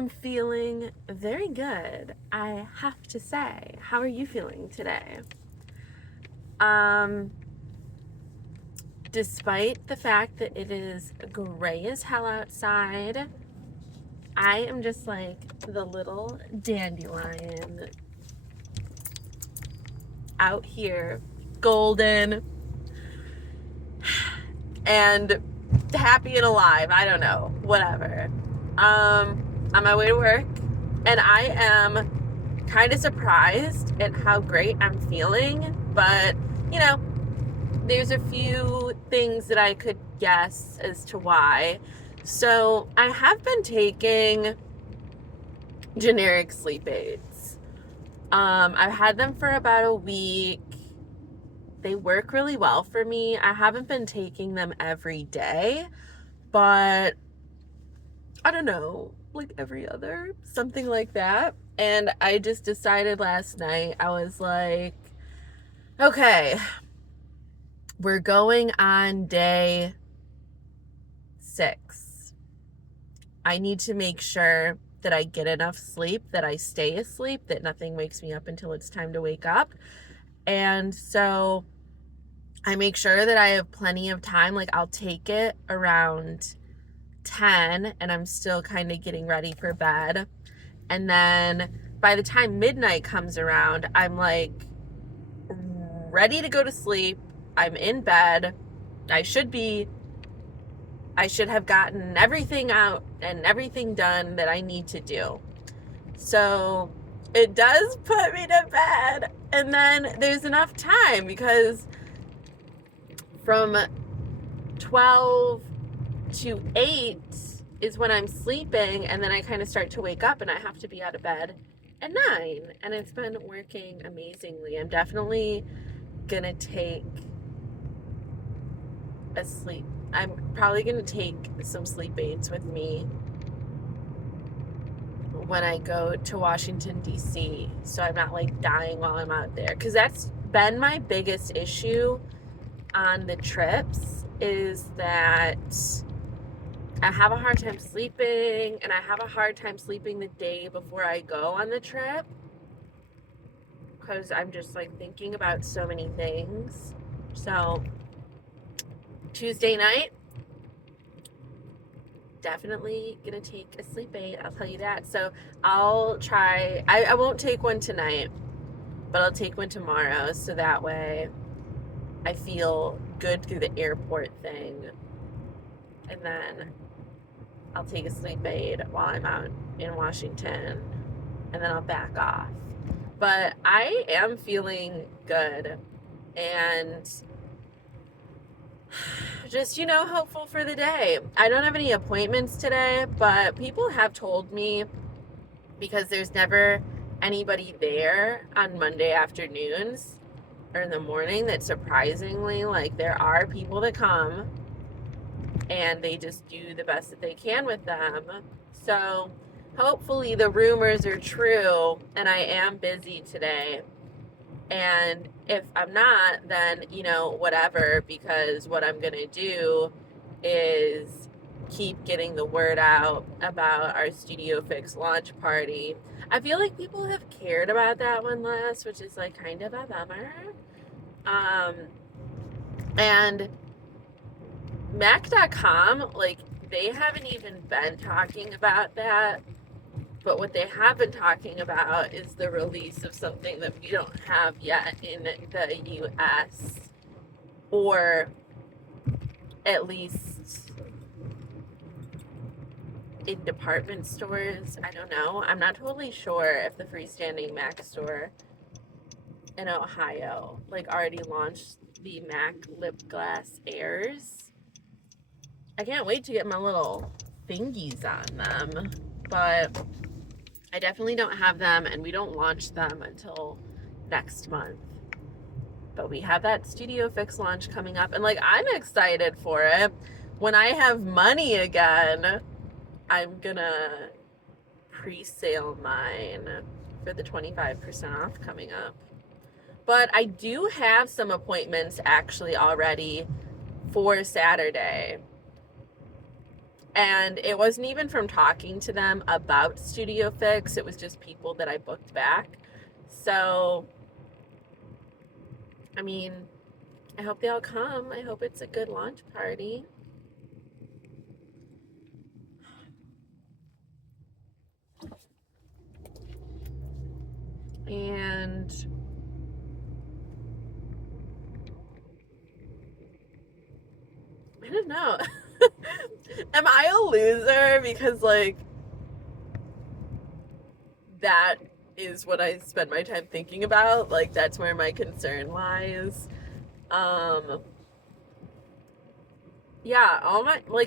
I'm feeling very good, I have to say. How are you feeling today? Um, Despite the fact that it is gray as hell outside, I am just like the little dandelion out here, golden and happy and alive. I don't know, whatever. On my way to work, and I am kind of surprised at how great I'm feeling, but you know, there's a few things that I could guess as to why. So I have been taking generic sleep aids. I've had them for about a week. They work really well for me. I haven't been taking them every day, but I don't know, like every other, something like that. And I just decided last night, I was like, okay, we're going on day 6. I need to make sure that I get enough sleep, that I stay asleep, that nothing wakes me up until it's time to wake up. And so I make sure that I have plenty of time. Like I'll take it around 10 and I'm still kind of getting ready for bed. And then by the time midnight comes around, I'm like ready to go to sleep. I'm in bed. I should have gotten everything out and everything done that I need to do. So it does put me to bed. And then there's enough time because from 12 to 8 is when I'm sleeping, and then I kind of start to wake up and I have to be out of bed at 9. And it's been working amazingly. I'm definitely gonna take I'm probably gonna take some sleep aids with me when I go to Washington, D.C. so I'm not like dying while I'm out there, because that's been my biggest issue on the trips, is that I have a hard time sleeping, and I have a hard time sleeping the day before I go on the trip because I'm just like thinking about so many things. So Tuesday night, definitely gonna take a sleep aid, I'll tell you that. So I'll try, I won't take one tonight, but I'll take one tomorrow, so that way I feel good through the airport thing. And then I'll take a sleep aid while I'm out in Washington, and then I'll back off. But I am feeling good and just, hopeful for the day. I don't have any appointments today, but people have told me, because there's never anybody there on Monday afternoons or in the morning, that surprisingly, like, there are people that come and they just do the best that they can with them. So hopefully the rumors are true and I am busy today. And if I'm not, then, whatever, because what I'm going to do is keep getting the word out about our Studio Fix launch party. I feel like people have cared about that one less, which is like kind of a bummer. And Mac.com, like, they haven't even been talking about that. But what they have been talking about is the release of something that we don't have yet in the US, or at least in department stores. I don't know. I'm not totally sure if the freestanding Mac store in Ohio already launched the Mac Lip Glass Airs. I can't wait to get my little thingies on them, but I definitely don't have them, and we don't launch them until next month. But we have that Studio Fix launch coming up, and I'm excited for it. When I have money again, I'm gonna pre-sale mine for the 25% off coming up. But I do have some appointments actually already for Saturday. And it wasn't even from talking to them about Studio Fix, it was just people that I booked back. So, I mean, I hope they all come. I hope it's a good launch party. And I don't know. Am I a loser because, like, that is what I spend my time thinking about? Like, that's where my concern lies. Um, yeah,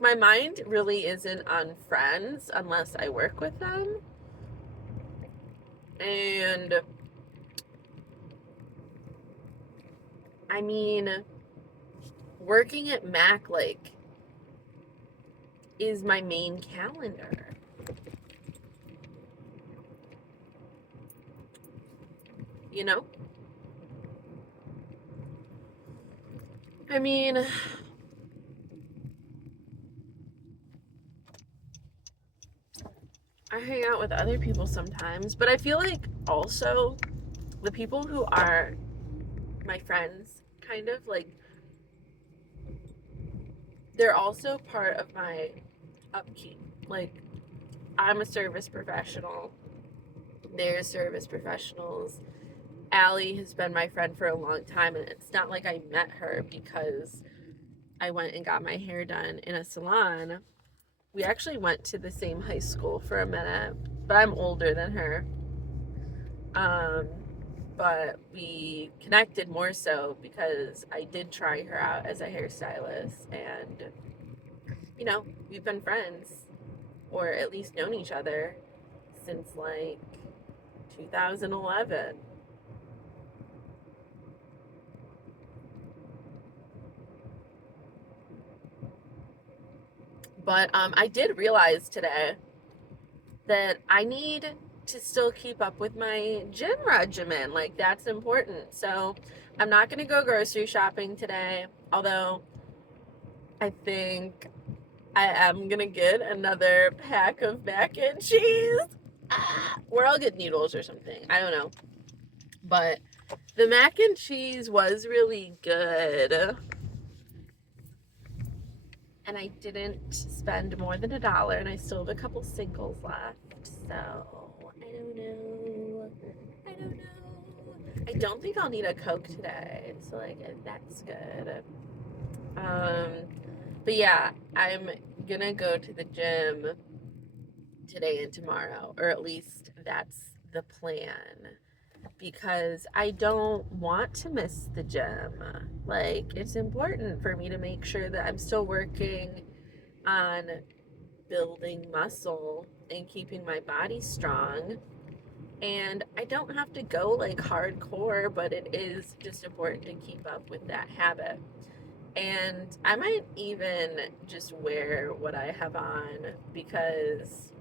my mind really isn't on friends unless I work with them. And I mean, working at Mac, like, is my main calendar. You know? I mean, I hang out with other people sometimes, but I feel like also the people who are my friends, kind of like, they're also part of my upkeep. Like, I'm a service professional, they're service professionals. Allie has been my friend for a long time, and it's not like I met her because I went and got my hair done in a salon. We actually went to the same high school for a minute, but I'm older than her. But we connected more so because I did try her out as a hairstylist, and we've been friends, or at least known each other since like 2011. But I did realize today that I need to still keep up with my gym regimen. Like, that's important. So I'm not going to go grocery shopping today, although I think I am going to get another pack of mac and cheese. Or I'll get noodles or something. I don't know. But the mac and cheese was really good. And I didn't spend more than $1, and I still have a couple singles left. So I don't know. I don't think I'll need a Coke today. So like, that's good. But yeah, I'm gonna go to the gym today and tomorrow, or at least that's the plan, because I don't want to miss the gym. Like, it's important for me to make sure that I'm still working on building muscle and keeping my body strong. And I don't have to go like hardcore, but it is just important to keep up with that habit. And I might even just wear what I have on, because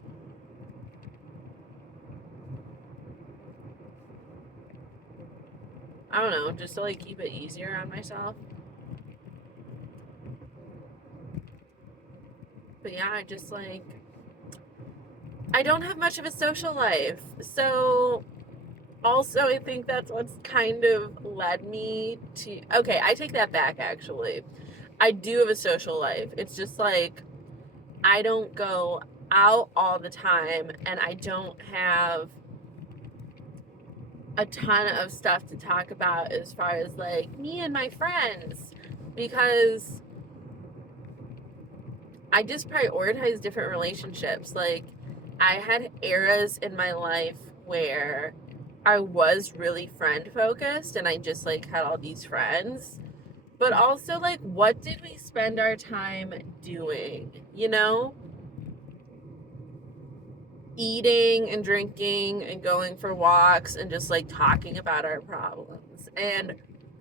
I don't know, just to like keep it easier on myself. But yeah, I don't have much of a social life. So also, I think that's what's kind of led me to. Okay, I take that back actually. I do have a social life. It's just like I don't go out all the time, and I don't have a ton of stuff to talk about as far as like me and my friends, because I just prioritize different relationships. Like, I had eras in my life where I was really friend focused and I just like had all these friends. But also, like, what did we spend our time doing? Eating and drinking and going for walks and just like talking about our problems. And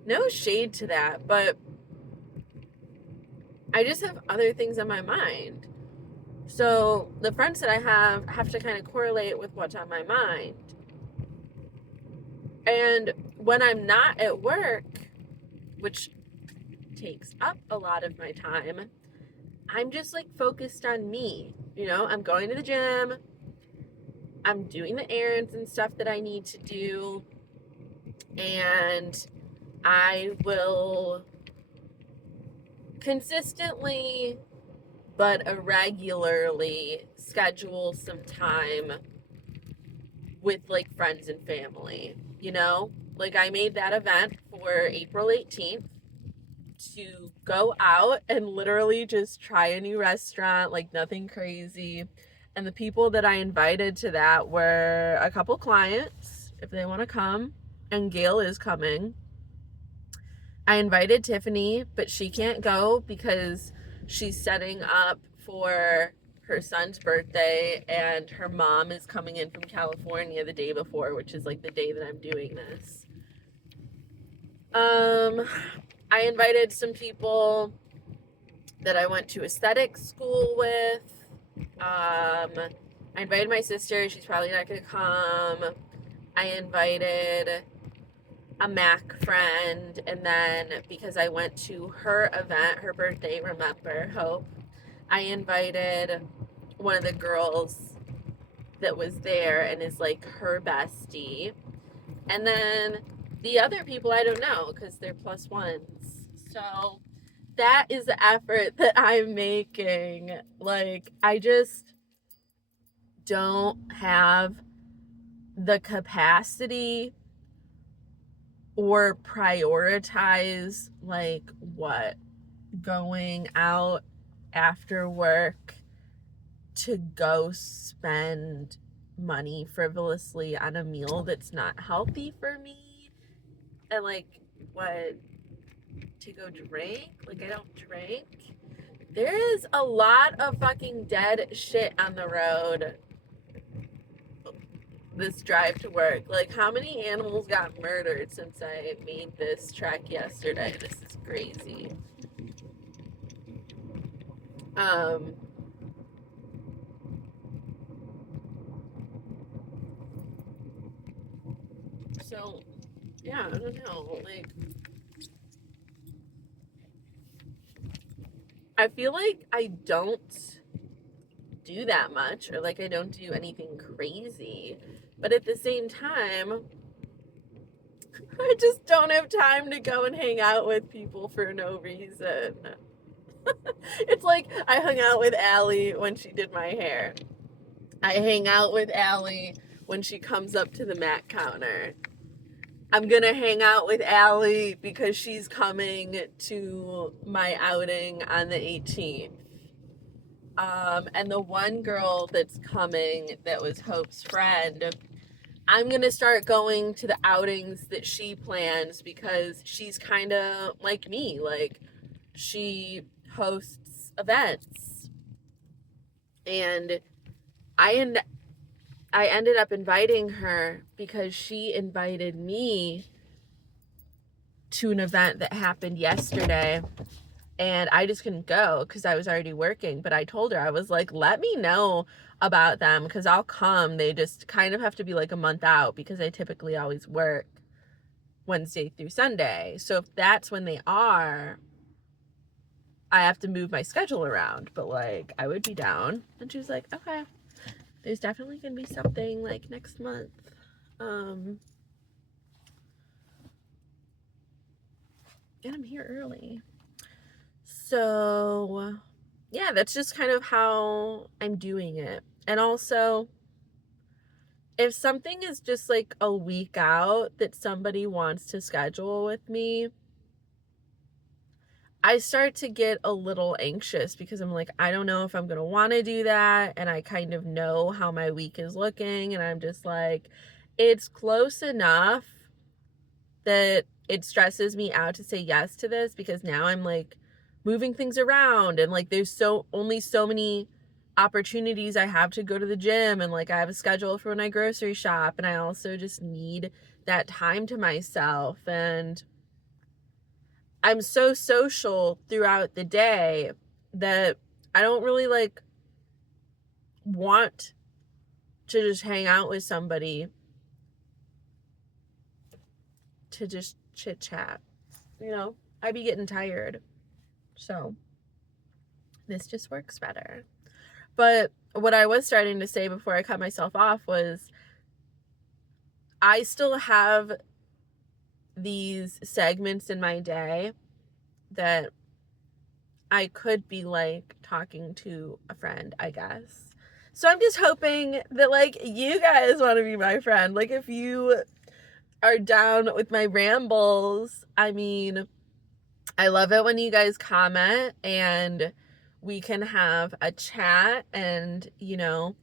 no shade to that, but I just have other things on my mind. So the friends that I have to kind of correlate with what's on my mind. And when I'm not at work, which takes up a lot of my time, I'm just like focused on me. You know, I'm going to the gym, I'm doing the errands and stuff that I need to do, and I will consistently but irregularly schedule some time with like friends and family, you know? Like I made that event for April 18th to go out and literally just try a new restaurant, like nothing crazy. And the people that I invited to that were a couple clients, if they want to come, and Gail is coming. I invited Tiffany, but she can't go because she's setting up for her son's birthday, and her mom is coming in from California the day before, which is like the day that I'm doing this. I invited some people that I went to aesthetic school with. I invited my sister. She's probably not going to come. I invited a Mac friend, and then because I went to her event, her birthday, remember, Hope, I invited one of the girls that was there and is like her bestie. And then the other people I don't know because they're plus ones. So that is the effort that I'm making. Like, I just don't have the capacity or prioritize like what going out after work to go spend money frivolously on a meal that's not healthy for me, and like what, to go drink. Like I don't drink. There is a lot of fucking dead shit on the road this drive to work. Like, how many animals got murdered since I made this trek yesterday? This is crazy. Um, so, yeah, I don't know. Like, I feel like I don't do that much, or like I don't do anything crazy. But at the same time, I just don't have time to go and hang out with people for no reason. It's like I hung out with Allie when she did my hair. I hang out with Allie when she comes up to the Mac counter. I'm gonna hang out with Allie because she's coming to my outing on the 18th. And the one girl that's coming that was Hope's friend, I'm gonna start going to the outings that she plans because she's kind of like me. Like, she hosts events, and I I ended up inviting her because she invited me to an event that happened yesterday, and I just couldn't go because I was already working. But I told her, I was like, let me know about them because I'll come. They just kind of have to be like a month out because I typically always work Wednesday through Sunday. So if that's when they are, I have to move my schedule around. But like, I would be down. And she was like, okay, there's definitely gonna be something like next month. And I'm here early. So, yeah, that's just kind of how I'm doing it. And also, if something is just like a week out that somebody wants to schedule with me, I start to get a little anxious because I'm like, I don't know if I'm going to want to do that. And I kind of know how my week is looking. And I'm just like, it's close enough that it stresses me out to say yes to this because now I'm like moving things around, and like there's only so many opportunities I have to go to the gym, and like I have a schedule for when I grocery shop, and I also just need that time to myself. And I'm so social throughout the day that I don't really like want to just hang out with somebody to just chit chat. You know, I'd be getting tired. So This just works better. But what I was starting to say before I cut myself off was I still have these segments in my day that I could be like talking to a friend, I guess. So I'm just hoping that like you guys want to be my friend. Like if you are down with my rambles, I mean, I love it when you guys comment and we can have a chat and, you know,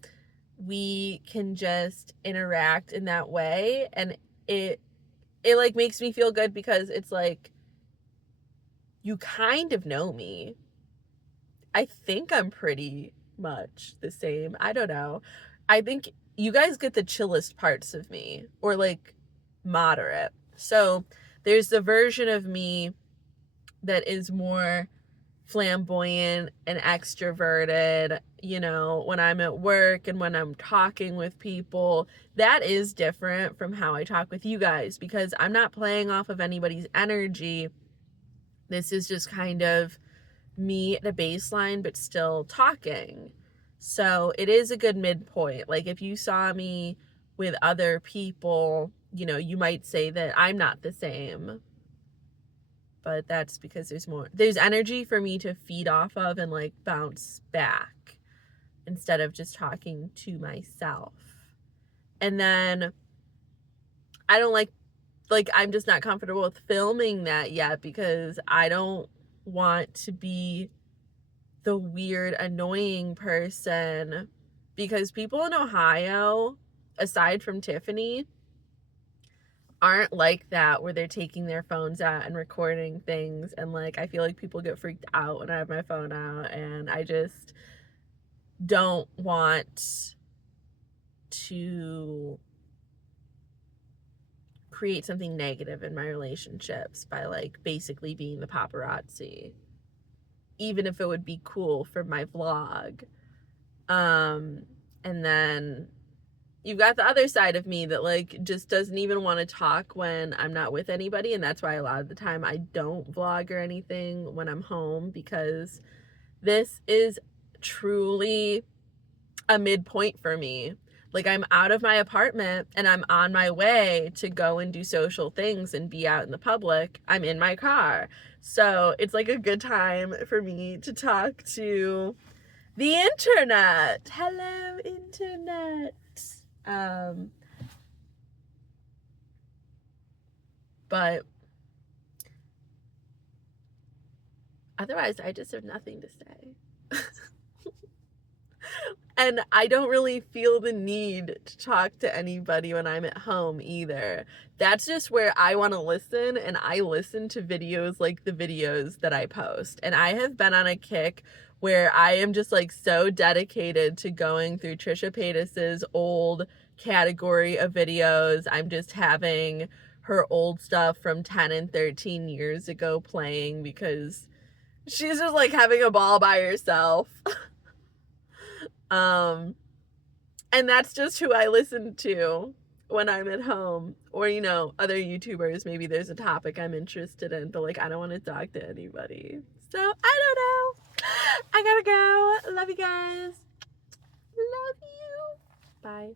we can just interact in that way, and it like makes me feel good because it's like you kind of know me. I think I'm pretty much the same. I don't know. I think you guys get the chillest parts of me, or like moderate. So there's the version of me that is more flamboyant and extroverted, you know, when I'm at work and when I'm talking with people. That is different from how I talk with you guys because I'm not playing off of anybody's energy. This is just kind of me at a baseline, but still talking. So it is a good midpoint. Like if you saw me with other people, you know, you might say that I'm not the same. But that's because there's energy for me to feed off of and like bounce back instead of just talking to myself. And then I don't like I'm just not comfortable with filming that yet because I don't want to be the weird, annoying person, because people in Ohio, aside from Tiffany, aren't like that where they're taking their phones out and recording things, and like I feel like people get freaked out when I have my phone out, and I just don't want to create something negative in my relationships by like basically being the paparazzi, even if it would be cool for my vlog. And then you've got the other side of me that like just doesn't even want to talk when I'm not with anybody, and that's why a lot of the time I don't vlog or anything when I'm home, because this is truly a midpoint for me. Like I'm out of my apartment and I'm on my way to go and do social things and be out in the public. I'm in my car. So it's like a good time for me to talk to the internet. Hello, internet. But otherwise, I just have nothing to say. And I don't really feel the need to talk to anybody when I'm at home either. That's just where I want to listen, and I listen to videos like the videos that I post. And I have been on a kick where I am just like so dedicated to going through Trisha Paytas's old category of videos. I'm just having her old stuff from 10 and 13 years ago playing because she's just like having a ball by herself. And that's just who I listen to when I'm at home, or, you know, other YouTubers. Maybe there's a topic I'm interested in, but like I don't want to talk to anybody. So I don't know. I gotta go. Love you guys. Love you. Bye.